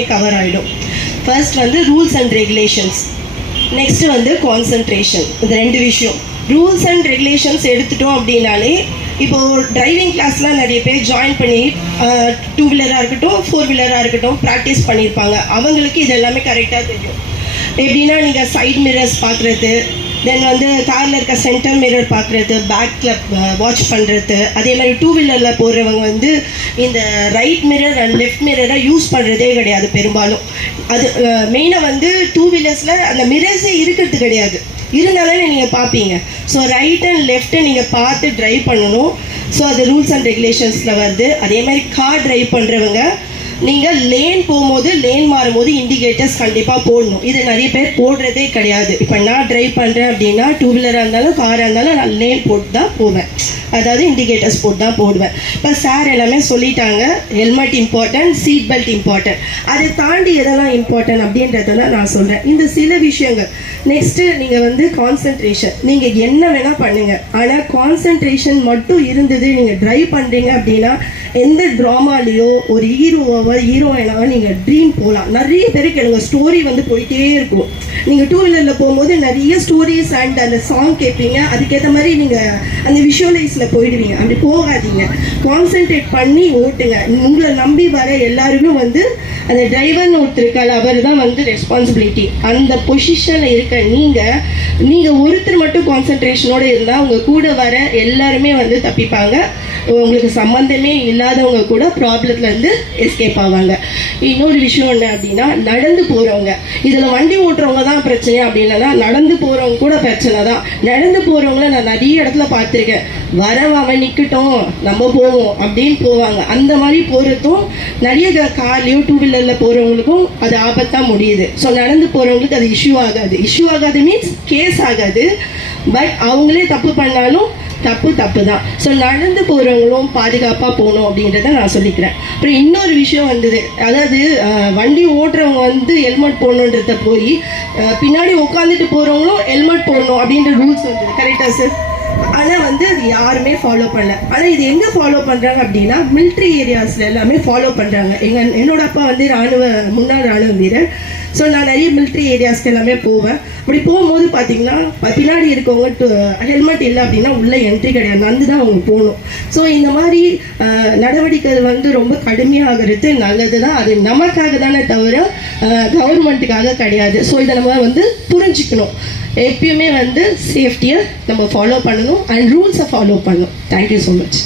Cover ஆகிடும். First வந்து rules and regulations, next வந்து கான்சன்ட்ரேஷன். இந்த ரெண்டு விஷயம். ரூல்ஸ் அண்ட் ரெகுலேஷன்ஸ் எடுத்துட்டோம் அப்படின்னாலே இப்போது டிரைவிங் கிளாஸ்லாம் நிறைய பேர் ஜாயின் பண்ணி 2 வீலராக இருக்கட்டும் 4 வீலராக இருக்கட்டும் ப்ராக்டிஸ் பண்ணியிருப்பாங்க. அவங்களுக்கு இது எல்லாமே கரெக்டாக தெரியும். எப்படின்னா நீங்கள் சைட் மிரர்ஸ் பார்க்குறது, தென் வந்து காரில் இருக்க சென்டர் மிரர் பார்க்குறது, பேக்கில் வாட்ச் பண்ணுறது, அதே மாதிரி 2 வீலரில் போடுறவங்க வந்து இந்த ரைட் மிரர் அண்ட் லெஃப்ட் மிரரை யூஸ் பண்ணுறதே கிடையாது பெரும்பாலும். அது மெயினாக வந்து 2 வீலர்ஸில் அந்த மிரர்ஸே இருக்கிறது கிடையாது, இருந்தாலே நீங்கள் பார்ப்பீங்க. ஸோ ரைட் அண்ட் லெஃப்ட்டை நீங்கள் பார்த்து ட்ரைவ் பண்ணணும். ஸோ அது ரூல்ஸ் அண்ட் ரெகுலேஷன்ஸில் வருது. அதே மாதிரி கார் ட்ரைவ் பண்ணுறவங்க நீங்கள் லேன் போகும்போது லேன் மாறும்போது இண்டிகேட்டர்ஸ் கண்டிப்பாக போடணும். இது நிறைய பேர் போடுறதே கிடையாது. இப்போ நான் ட்ரைவ் பண்ணுறேன் அப்படின்னா 2 வீலராக இருந்தாலும் காராக இருந்தாலும் நான் லேன் போட்டு தான் போவேன், அதாவது இண்டிகேட்டர்ஸ் போட்டு தான் போடுவேன். இப்போ சார் எல்லாமே சொல்லிட்டாங்க, helmet important, seat belt important. அதை தாண்டி எதெல்லாம் இம்பார்ட்டன்ட் அப்படின்றதெல்லாம் நான் சொல்கிறேன். இந்த சில விஷயங்கள். நெக்ஸ்ட்டு நீங்கள் வந்து கான்சன்ட்ரேஷன். நீங்கள் என்ன வேணால் பண்ணுங்கள், ஆனால் கான்சன்ட்ரேஷன் மட்டும் இருந்தது நீங்கள் ட்ரைவ் பண்ணுறீங்க அப்படின்னா எந்த ட்ராமாலேயோ ஒரு ஹீரோயினாவோ நீங்கள் ட்ரீம் போகலாம். நிறைய பேருக்கு எனக்கு ஸ்டோரி வந்து போயிட்டே இருக்கும். நீங்கள் 2 வீலரில் போகும்போது நிறைய ஸ்டோரிஸ் அண்ட் அந்த சாங் கேட்பீங்க, அதுக்கேற்ற மாதிரி நீங்கள் அந்த விஷுவலைஸில் போயிடுவீங்க. அப்படி போகாதீங்க, கான்சென்ட்ரேட் பண்ணி ஓட்டுங்க. உங்களை நம்பி வர எல்லாருமே வந்து அந்த டிரைவர்னு ஒருத்தருக்கால் அவர் தான் வந்து ரெஸ்பான்சிபிலிட்டி. அந்த பொசிஷனில் இருக்க நீங்கள் ஒருத்தர் மட்டும் கான்சன்ட்ரேஷனோடு இருந்தால் உங்கள் கூட வர எல்லாருமே வந்து தப்பிப்பாங்க. உங்களுக்கு சம்மந்தமே இல்லாதவங்க கூட ப்ராப்ளத்துலேருந்து எஸ்கேப் ஆவாங்க. இன்னொரு விஷயம் என்ன அப்படின்னா, நடந்து போகிறவங்க, இதில் வண்டி ஓட்டுறவங்க தான் பிரச்சனை அப்படின்னா நடந்து போகிறவங்க கூட பிரச்சனை தான். நடந்து போகிறவங்கள நான் நிறைய இடத்துல பார்த்துருக்கேன். வரவன் நிற்கட்டும் நம்ம போவோம் அப்படின்னு போவாங்க. அந்த மாதிரி போகிறதும் நிறைய கார்லேயோ 2 வீலரில் போகிறவங்களுக்கும் அது ஆபத்தாக முடியுது. ஸோ நடந்து போகிறவங்களுக்கு அது இஷ்யூ ஆகாது மீன்ஸ் கேஸ் ஆகாது. பட் அவங்களே தப்பு பண்ணாலும் தப்பு தான். ஸோ நடந்து போகிறவங்களும் பாதுகாப்பாக போகணும் அப்படின்றத நான் சொல்லிக்கிறேன். அப்புறம் இன்னொரு விஷயம் வந்தது, அதாவது வண்டி ஓட்டுறவங்க வந்து ஹெல்மெட் போடணுன்றத போய் பின்னாடி உட்காந்துட்டு போகிறவங்களும் ஹெல்மெட் போடணும் அப்படின்ற ரூல்ஸ் வந்தது. கரெக்டாக சார்? ஆனால் வந்து அது யாருமே ஃபாலோ பண்ணல. ஆனால் இது எங்கே ஃபாலோ பண்ணுறாங்க அப்படின்னா மிலிட்ரி ஏரியாஸில் எல்லாமே ஃபாலோ பண்ணுறாங்க. என்னோட அப்பா வந்து முன்னாள் இராணுவ வீரர். ஸோ நான் நிறைய மிலிட்ரி ஏரியாஸ்க்கு எல்லாமே போவேன். அப்படி போகும்போது பார்த்தீங்கன்னா பின்னாடி இருக்கவங்க ஹெல்மெட் இல்லை அப்படின்னா உள்ளே என்ட்ரி கிடையாது, நடந்து தான் அவங்க போகணும். ஸோ இந்த மாதிரி நடவடிக்கை வந்து ரொம்ப கடுமையாகிறது நல்லது தான். அது நமக்காக தானே தவிர கவர்மெண்ட்டுக்காக கிடையாது. ஸோ இதை நம்ம வந்து புரிஞ்சுக்கணும். எப்பயுமே வந்து சேஃப்டியை நம்ம ஃபாலோ பண்ணணும் அண்ட் ரூல்ஸை ஃபாலோ பண்ணணும். Thank you so much.